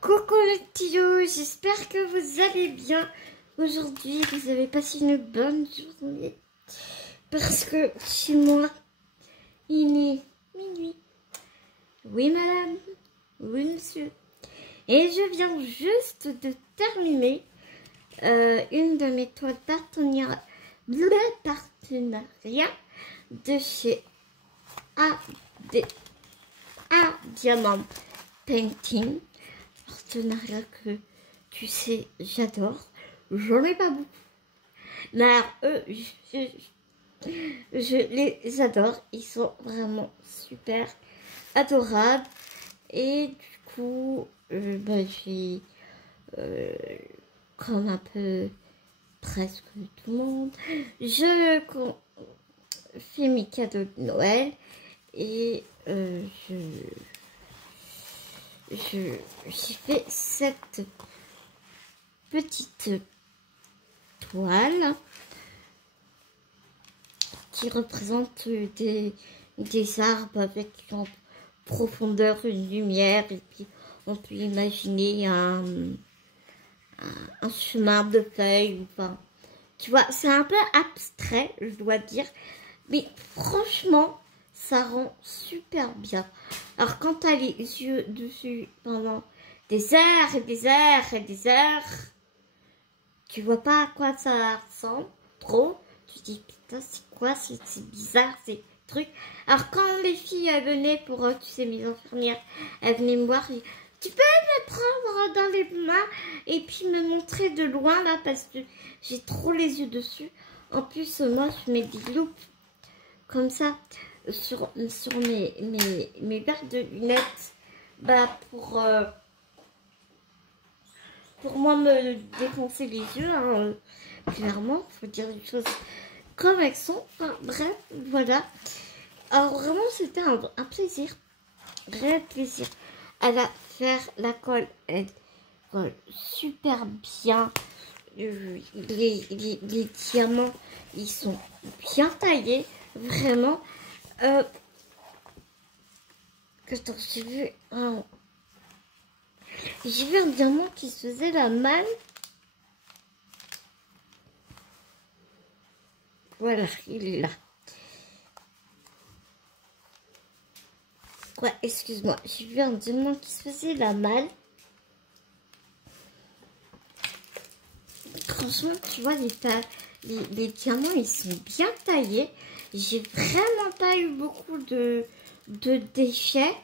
Coucou les petits, j'espère que vous allez bien. Aujourd'hui, vous avez passé une bonne journée. Parce que chez moi, il est minuit. Oui madame, oui monsieur. Et je viens juste de terminer une de mes toiles partenariat de chez A Diamant Painting. Partenariat que tu sais, j'adore. J'en ai pas beaucoup. Mais alors, eux, je les adore. Ils sont vraiment super adorables. Et du coup, j'ai comme un peu presque tout le monde. Je fais mes cadeaux de Noël. Et j'ai fait cette petite toile qui représente des arbres avec en profondeur une lumière, et puis on peut imaginer un chemin de feuilles, enfin, tu vois, c'est un peu abstrait, je dois dire, mais franchement ça rend super bien. Alors quand tu as les yeux dessus pendant des heures et des heures et des heures, tu vois pas à quoi ça ressemble trop. Tu dis putain c'est quoi, c'est bizarre ces trucs. Alors quand les filles elles venaient pour, tu sais, mes infirmières, elles venaient me voir, tu peux me prendre dans les mains et puis me montrer de loin là parce que j'ai trop les yeux dessus. En plus moi je mets des loupes comme ça sur mes verres de lunettes, pour moi me défoncer les yeux, hein, clairement, faut dire les choses comme elles sont. Enfin, bref, voilà. Alors vraiment c'était un plaisir, réel plaisir à la faire. La colle, elle colle super bien. Les diamants, ils sont bien taillés, vraiment. J'ai vu un diamant qui se faisait la malle. Voilà, il est là. Ouais, excuse-moi. J'ai vu un diamant qui se faisait la malle. Franchement, tu vois, les diamants, ils sont bien taillés. J'ai vraiment pas eu beaucoup de déchets.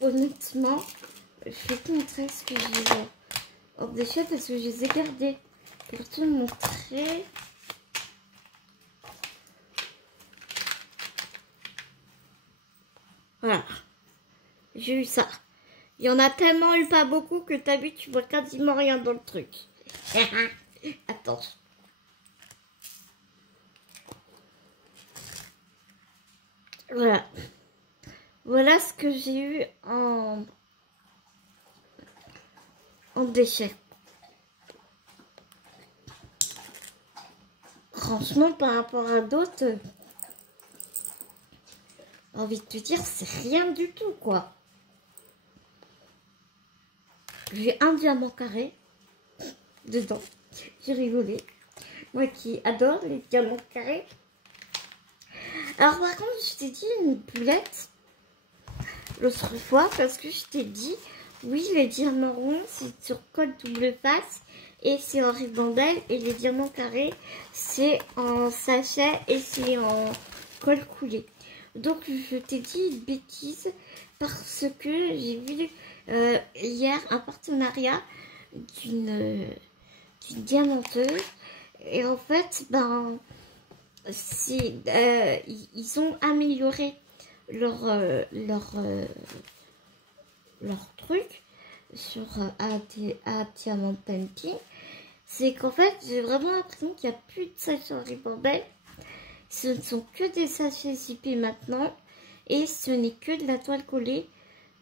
Honnêtement, je vais te montrer ce que j'ai en déchets parce que je les ai gardés pour te montrer. Voilà, j'ai eu ça. Il y en a tellement eu pas beaucoup que t'as vu, tu vois quasiment rien dans le truc. Attends. Voilà. Voilà ce que j'ai eu en déchets. Franchement, par rapport à d'autres, j'ai envie de te dire, c'est rien du tout, quoi. J'ai un diamant carré dedans. J'ai rigolé. Moi qui adore les diamants carrés. Alors par contre, je t'ai dit une boulette l'autre fois parce que je t'ai dit, oui, les diamants ronds, c'est sur colle double face et c'est en ribambelle, et les diamants carrés, c'est en sachet et c'est en colle coulée. Donc je t'ai dit une bêtise parce que j'ai vu hier un partenariat d'une diamanteuse, et en fait ils ont amélioré leur truc sur Diamant Painting. C'est qu'en fait j'ai vraiment l'impression qu'il n'y a plus de sachets en ribambelle. Ce ne sont que des sachets zippés maintenant, et ce n'est que de la toile coulée,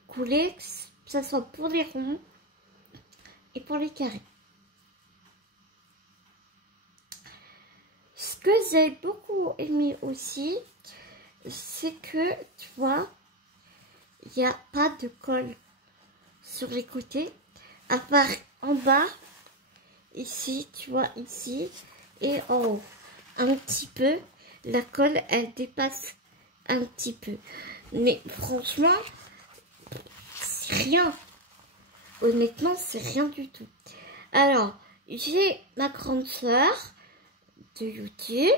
que ce soit pour les ronds et pour les carrés. Ce que j'ai beaucoup aimé aussi, c'est que, tu vois, il n'y a pas de colle sur les côtés. À part en bas, ici, tu vois, ici, et en haut. Un petit peu, la colle, elle dépasse un petit peu. Mais franchement, c'est rien. Honnêtement, c'est rien du tout. Alors, j'ai ma grande sœur de YouTube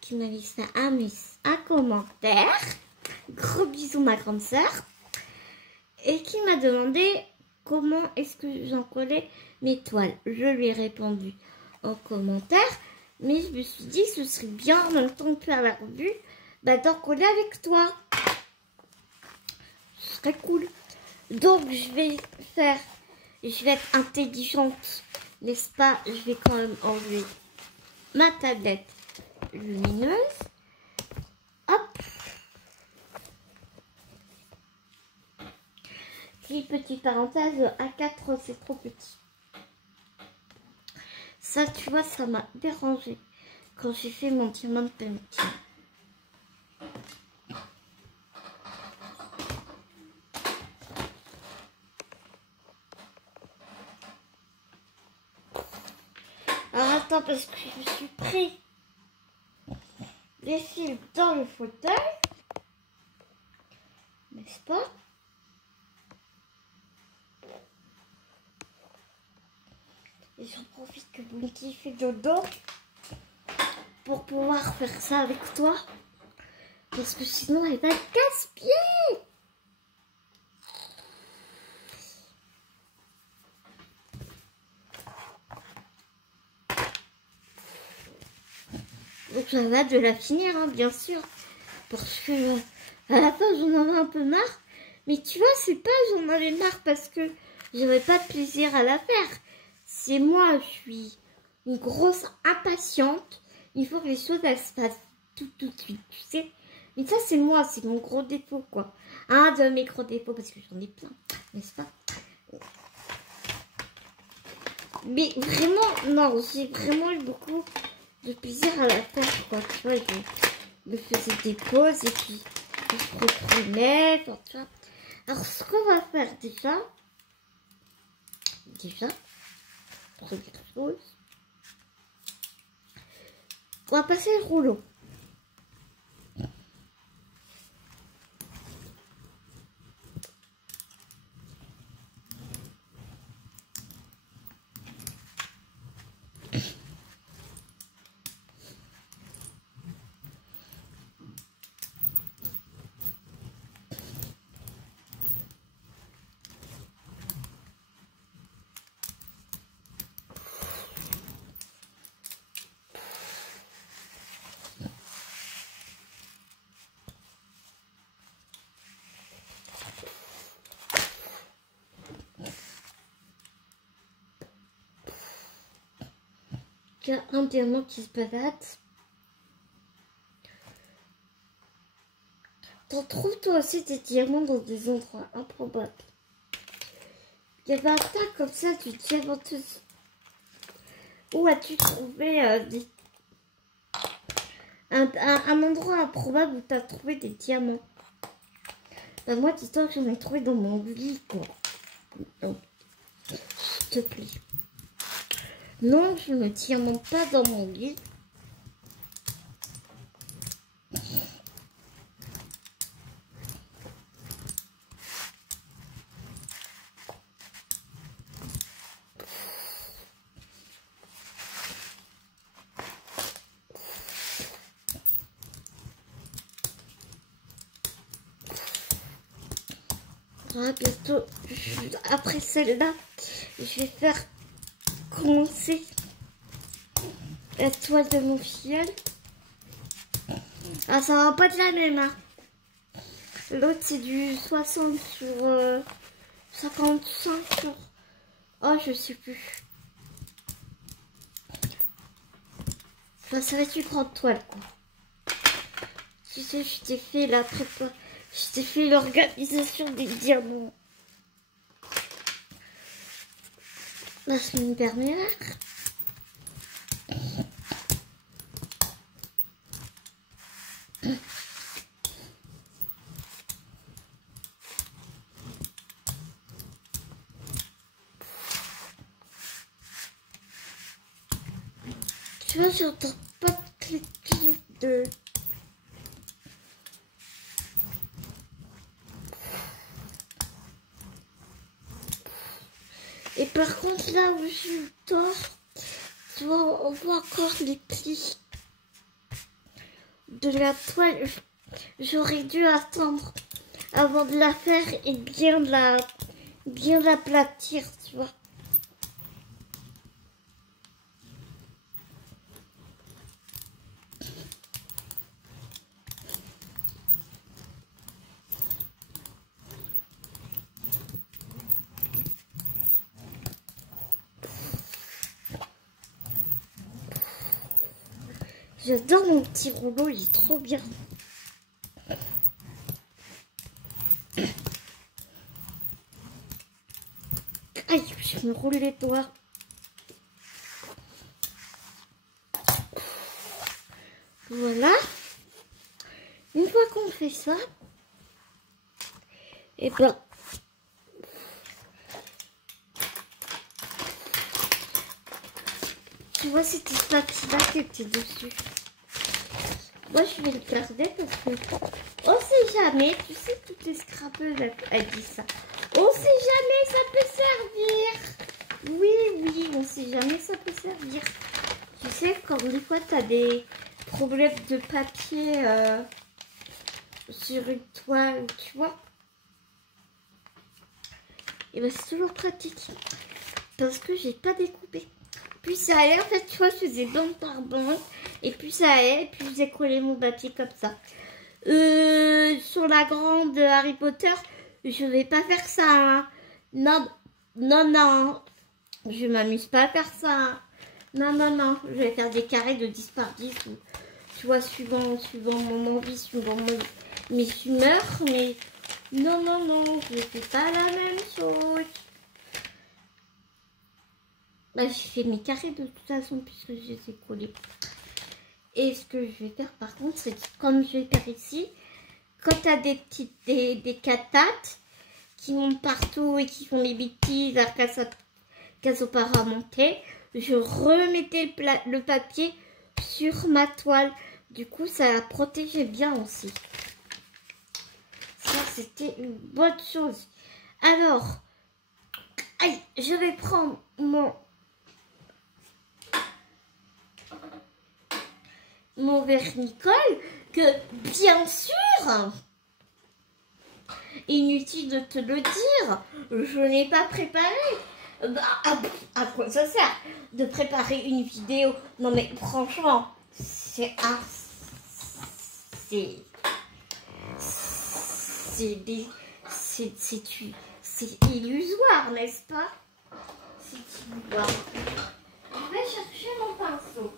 qui m'a mis ça un commentaire. Gros bisous ma grande sœur. Et qui m'a demandé comment est-ce que j'en collais mes toiles. Je lui ai répondu en commentaire. Mais je me suis dit que ce serait bien en même temps que faire la revue, d'en coller avec toi. Ce serait cool. Donc je vais être intelligente, n'est-ce pas? Je vais quand même enlever ma tablette lumineuse. Hop. Petite parenthèse, A4 c'est trop petit. Ça tu vois, ça m'a dérangé quand j'ai fait mon diamant de painting. Alors attends, parce que je me suis pris les fils dans le fauteuil, n'est-ce pas? Et j'en profite que Bunty fait dodo pour pouvoir faire ça avec toi. Parce que sinon elle va casse-pied. Donc ça va de la finir, hein, bien sûr. Parce que à la fin j'en avais un peu marre. Mais tu vois, c'est pas j'en avais marre parce que j'avais pas de plaisir à la faire. C'est moi, je suis une grosse impatiente. Il faut que les choses elles se fassent tout de suite, tu sais. Mais ça c'est moi, c'est mon gros défaut quoi. Un de mes gros défauts parce que j'en ai plein, n'est-ce pas? Mais vraiment, non, j'ai vraiment eu beaucoup de plaisir à la faire quoi. Tu vois, je me faisais des pauses et puis je reprenais, tu vois. Alors ce qu'on va faire déjà, première chose, on va passer le rouleau. Il y a un diamant qui se balade. T'en trouves toi aussi des diamants dans des endroits improbables. Il y avait un tas comme ça du diamanteuse. Où as-tu trouvé un endroit improbable où tu as trouvé des diamants? Ben moi, dis-toi que j'en ai trouvé dans mon lit, quoi. Donc, s'il te plaît. Non, je ne diamante pas dans mon lit. Voilà, bientôt, après celle-là, je vais faire commencer la toile de mon filleul. Ah, ça va pas être la même, hein. L'autre, c'est du 60 sur 55 sur... Oh, je sais plus. Enfin, ça va être une grande toile, quoi. Tu sais, je t'ai fait la prépa... Je t'ai fait l'organisation des diamants la semaine dernière. Tu vois, j'entends pas de clic de... Et par contre, là où je dors, tu vois, on voit encore les plis de la toile. J'aurais dû attendre avant de la faire et bien l'aplatir, tu vois. J'adore mon petit rouleau, il est trop bien. Aïe, je me roule les doigts. Voilà. Une fois qu'on fait ça, et ben, tu vois cette spatule-là qui était dessus. Moi, je vais le garder parce que on sait jamais. Tu sais, toutes les scrapeuses, elles disent ça. On sait jamais, ça peut servir. Oui, on sait jamais, ça peut servir. Tu sais, quand des fois, tu as des problèmes de papier sur une toile, tu vois. Et ben, c'est toujours pratique. Parce que j'ai pas découpé. Puis ça allait, en fait, tu vois, je faisais bande par bande. Et puis ça allait, et puis j'ai collé mon papier comme ça. Sur la grande Harry Potter, je vais pas faire ça. Hein. Non, je m'amuse pas à faire ça. Hein. Non, je vais faire des carrés de 10 par 10. Ou, tu vois, suivant mon envie, suivant mes humeurs. Mais non, je fais pas la même chose. Bah, j'ai fait mes carrés de toute façon puisque je les ai collés. Et ce que je vais faire par contre, c'est comme je vais faire ici, quand tu as des catates qui montent partout et qui font des bêtises à casse paramonté, je remettais le papier sur ma toile. Du coup, ça la protégeait bien aussi. Ça, c'était une bonne chose. Alors, allez, je vais prendre mon vernicole que, bien sûr, inutile de te le dire, je n'ai pas préparé. À quoi ça sert de préparer une vidéo? Non mais franchement, c'est illusoire, n'est-ce pas? C'est illusoire. Je vais chercher mon pinceau.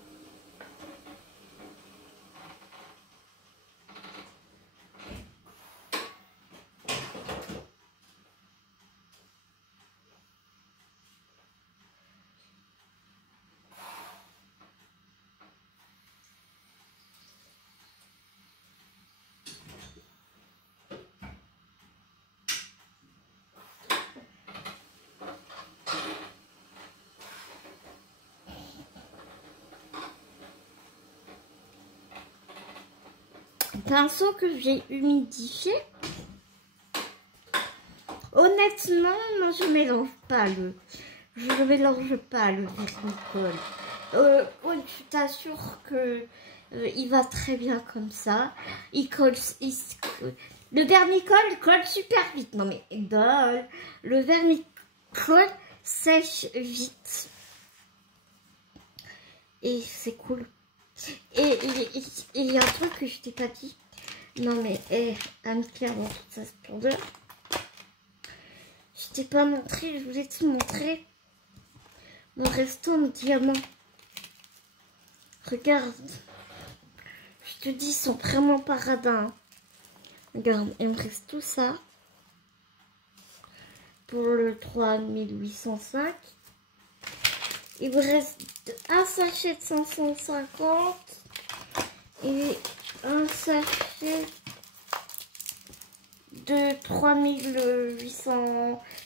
Pinceau que j'ai humidifié. Honnêtement, moi je mélange pas le vernicole. Oui, je t'assure que il va très bien comme ça. Le vernicole colle super vite. Non mais le vernicole sèche vite. Et c'est cool. Et il y a un truc que je t'ai pas dit. Non mais, Anne-Claire dans toute sa splendeur. Je t'ai pas montré, je voulais te montrer mon resto en diamant. Regarde. Je te dis, ils sont vraiment paradins. Regarde, il me reste tout ça. Pour le 3805. Il me reste un sachet de 550 et un sachet de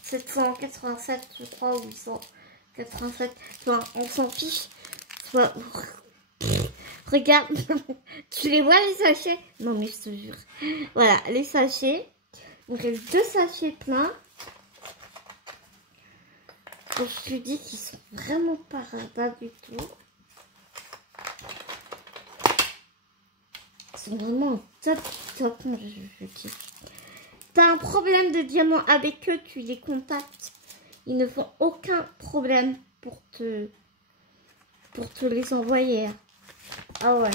787, je crois, ou 887. Enfin, on s'en fiche. Soit Regarde, tu les vois les sachets? Non mais je te jure. Voilà, les sachets. Il me reste 2 sachets pleins. Donc, je te dis qu'ils sont vraiment pas radins du tout. Ils sont vraiment top, top, je dis. T'as un problème de diamant avec eux, tu les contactes. Ils ne font aucun problème pour te les envoyer. Ah ouais.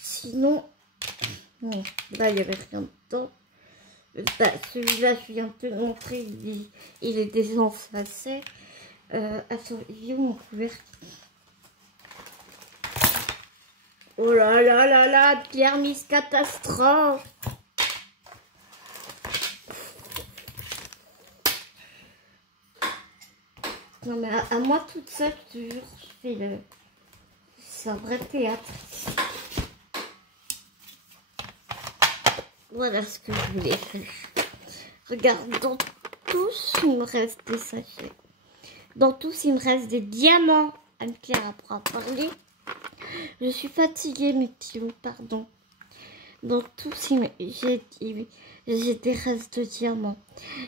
Sinon, non, là, il n'y avait rien dedans. Bah, celui-là, je viens de te le montrer, il est désenfacé. Attends, il est où mon couvercle? Oh là là là là, Pierre Miss catastrophe. Non mais à moi toute seule, je te jure, je fais le... C'est un vrai théâtre. Voilà ce que je voulais faire. Regarde, dans tous, il me reste des sachets. Dans tous, il me reste des diamants. Anne-Claire pourra parler. Je suis fatiguée, mes petits loups, pardon. Dans tous, j'ai des restes de diamants.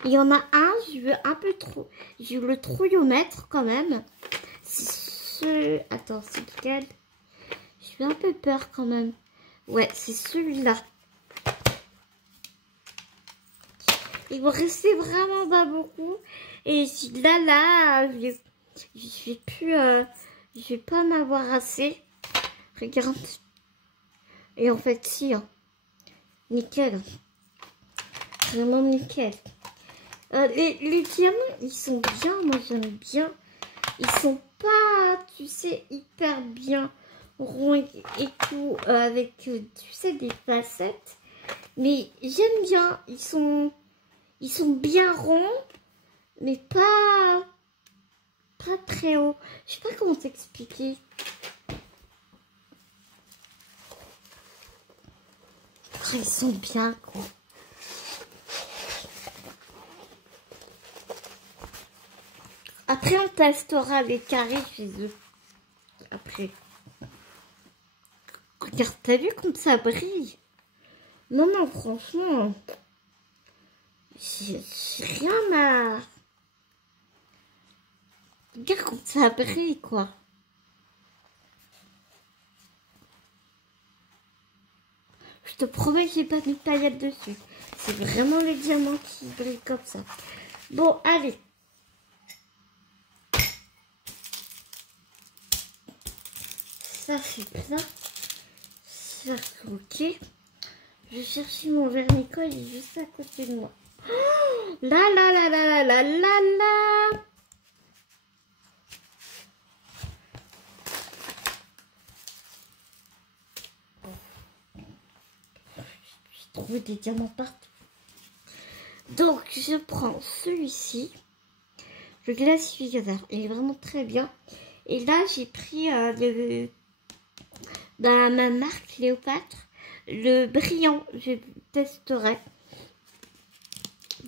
Il y en a un, je veux un peu trop. Je veux le trouillomètre quand même. Attends, c'est lequel? J'ai un peu peur quand même. Ouais, c'est celui-là. Il me restait vraiment pas beaucoup. Et là, je vais plus, je vais pas en avoir assez. Regarde. Et en fait, si, hein. Nickel. Vraiment nickel. Les diamants, ils sont bien. Moi, j'aime bien. Ils sont pas, tu sais, hyper bien ronds et tout. Avec, tu sais, des facettes. Mais j'aime bien. Ils sont bien ronds. Mais pas très haut. Je sais pas comment t'expliquer. Ils sont bien, quoi. Après, on testera les carrés chez eux. Après. Regarde, t'as vu comme ça brille? Non, non, franchement. J'ai rien à... Regarde comme ça brille, quoi. Je te promets que j'ai pas mis de paillettes dessus. C'est vraiment les diamants qui brillent comme ça. Bon, allez. Ça, c'est plein. Ça, ok. Je cherche mon vermicole, il est juste à côté de moi. Oh, là, là, là, là, là, là, là, là. J'ai trouvé des diamants partout. Donc, je prends celui-ci. Le glacificateur. Il est vraiment très bien. Et là, j'ai pris dans la même marque Cléopâtre. Le brillant, je testerai.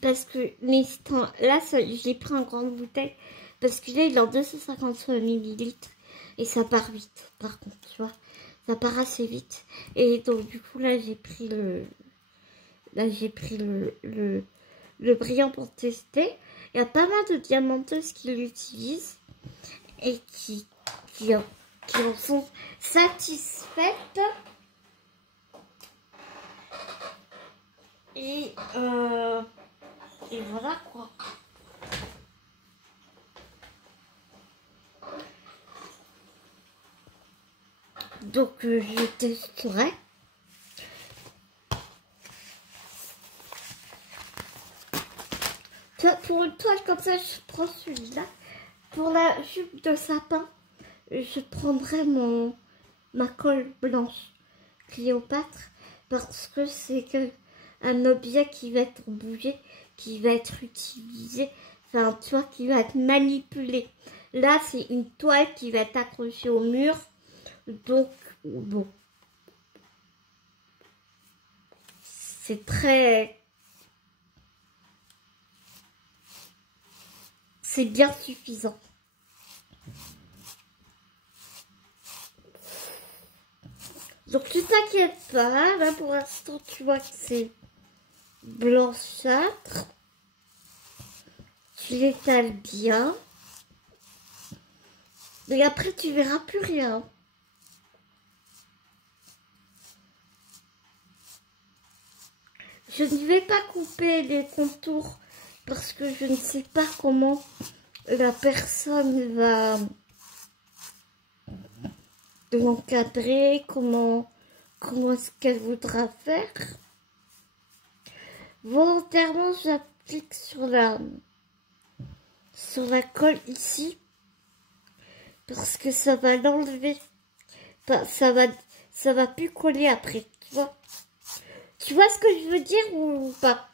Parce que là, j'ai pris en grande bouteille. Parce que là, il est en 250 ml. Et ça part vite, par contre, tu vois. Ça part assez vite. Et donc, du coup, là, j'ai pris le brillant pour tester. Il y a pas mal de diamanteuses qui l'utilisent. Et qui en sont satisfaites. Et voilà quoi. Donc je testerai. Pour une toile comme ça, je prends celui-là. Pour la jupe de sapin, je prendrai ma colle blanche Cléopâtre. Parce que c'est un objet qui va être bougé, qui va être utilisé, enfin, tu vois, qui va être manipulé. Là, c'est une toile qui va être accrochée au mur. Donc, bon. C'est très... C'est bien suffisant. Donc tu t'inquiètes pas, là pour l'instant tu vois que c'est blanchâtre. Tu l'étales bien. Et après tu verras plus rien. Je ne vais pas couper les contours parce que je ne sais pas comment la personne va l'encadrer, comment est-ce qu'elle voudra faire. Volontairement, j'applique sur la colle ici parce que ça va l'enlever. Enfin, ça va plus coller après, tu vois. Tu vois ce que je veux dire ou pas?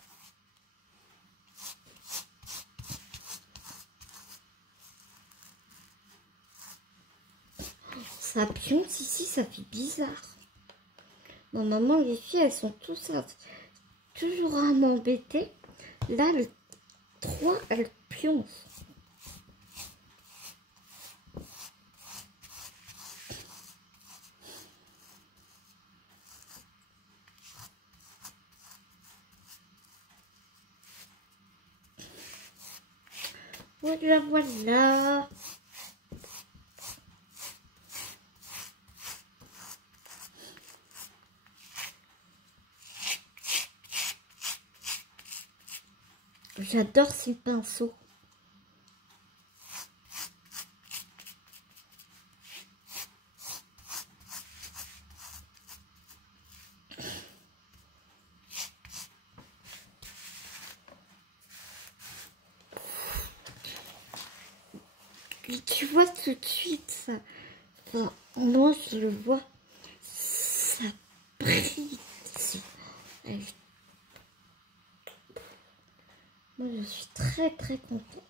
Ça pionce ici, ça fait bizarre. Normalement, les filles, elles sont toujours à m'embêter. Là, le 3, elle pionce. Voilà, voilà. J'adore ces pinceaux. Et tu vois tout de suite, ça, enfin, moi je le vois, ça brille. Moi je suis très très contente.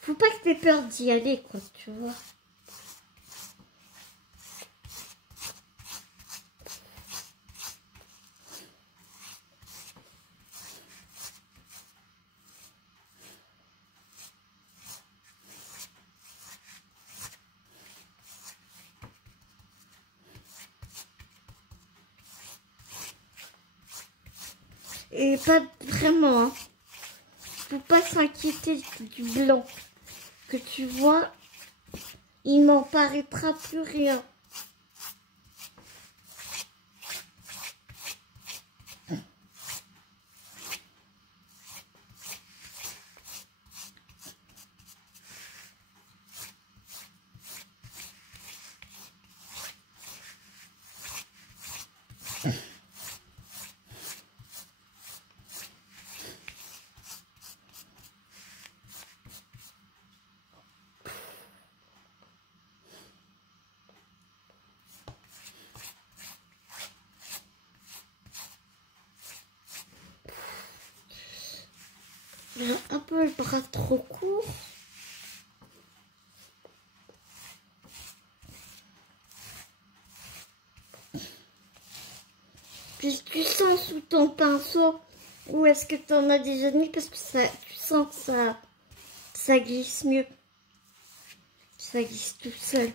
Faut pas que t'aies peur d'y aller, quoi, tu vois. Et pas vraiment, hein. Faut pas s'inquiéter du blanc. Que tu vois, il n'en paraîtra plus rien. J'ai un peu le bras trop court. Puis tu sens sous ton pinceau où est-ce que tu en as déjà mis parce que ça, tu sens que ça glisse mieux. Ça glisse tout seul.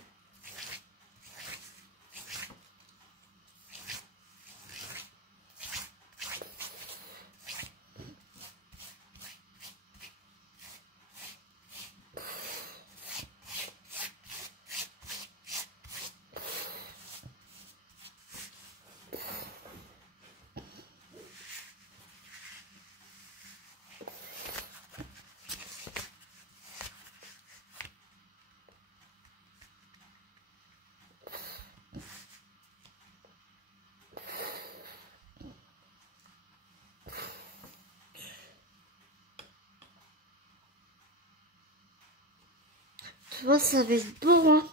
Tu vois, ça va être beau, hein.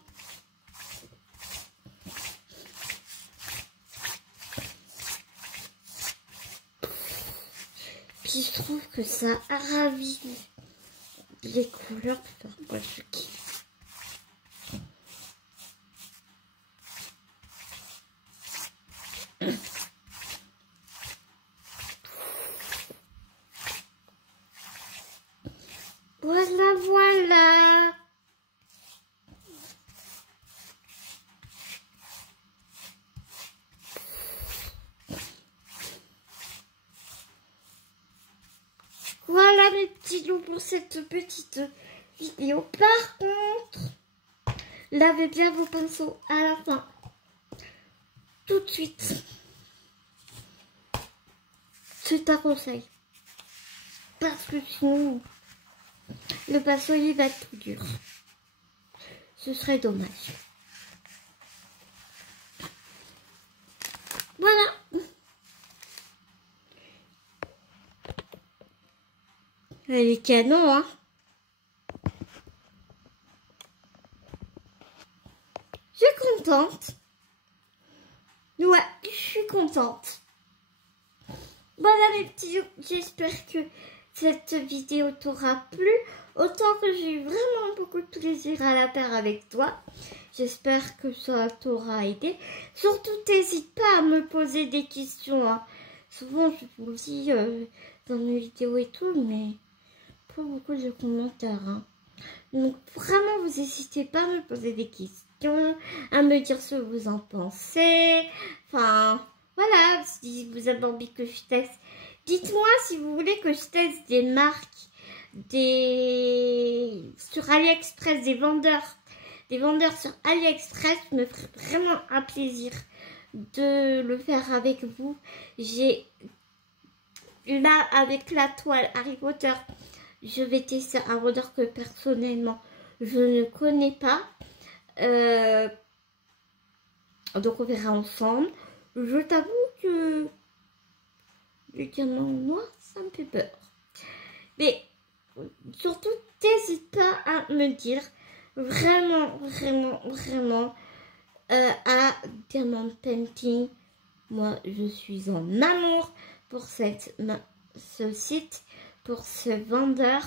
Puis je trouve que ça ravive les couleurs. Enfin, moi, je kiffe. Voilà, voilà. petits loups, pour cette petite vidéo. Par contre, lavez bien vos pinceaux à la fin. Tout de suite. C'est un conseil. Parce que sinon, le pinceau il va être tout dur. Ce serait dommage. Voilà. Elle est canon, hein. Je suis contente. Ouais, je suis contente. Voilà mes petits, j'espère que cette vidéo t'aura plu. Autant que j'ai eu vraiment beaucoup de plaisir à la faire avec toi. J'espère que ça t'aura aidé. Surtout, n'hésite pas à me poser des questions. Hein. Souvent, je vous le dis dans mes vidéos et tout, mais pas beaucoup de commentaires. Hein. Donc, vraiment, vous n'hésitez pas à me poser des questions, à me dire ce que vous en pensez. Enfin, voilà, si vous avez envie que je teste. Dites-moi si vous voulez que je teste des marques, sur AliExpress, des vendeurs sur AliExpress, me ferait vraiment un plaisir de le faire avec vous. J'ai là avec la toile Harry Potter, je vais tester un vendeur que personnellement je ne connais pas. Donc on verra ensemble. Je t'avoue que le diamant noir, ça me fait peur. Mais surtout, n'hésite pas à me dire vraiment à Diamond Painting. Moi, je suis en amour pour ce site, pour ce vendeur.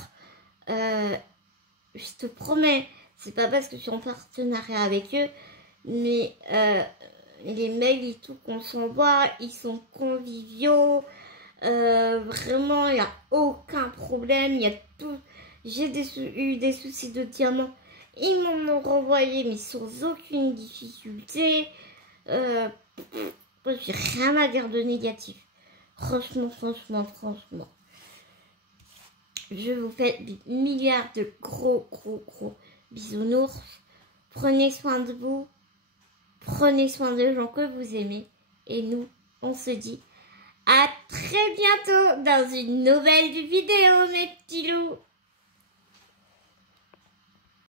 Je te promets, c'est pas parce que je suis en partenariat avec eux, mais les mails et tout qu'on s'envoie, ils sont conviviaux. Vraiment, il n'y a aucun problème. Il y a tout. J'ai eu des soucis de diamants. Ils m'en ont renvoyé, mais sans aucune difficulté. J'ai rien à dire de négatif. Franchement. Je vous fais des milliards de gros bisounours. Prenez soin de vous. Prenez soin des gens que vous aimez. Et nous, on se dit à très bientôt dans une nouvelle vidéo, mes petits loups.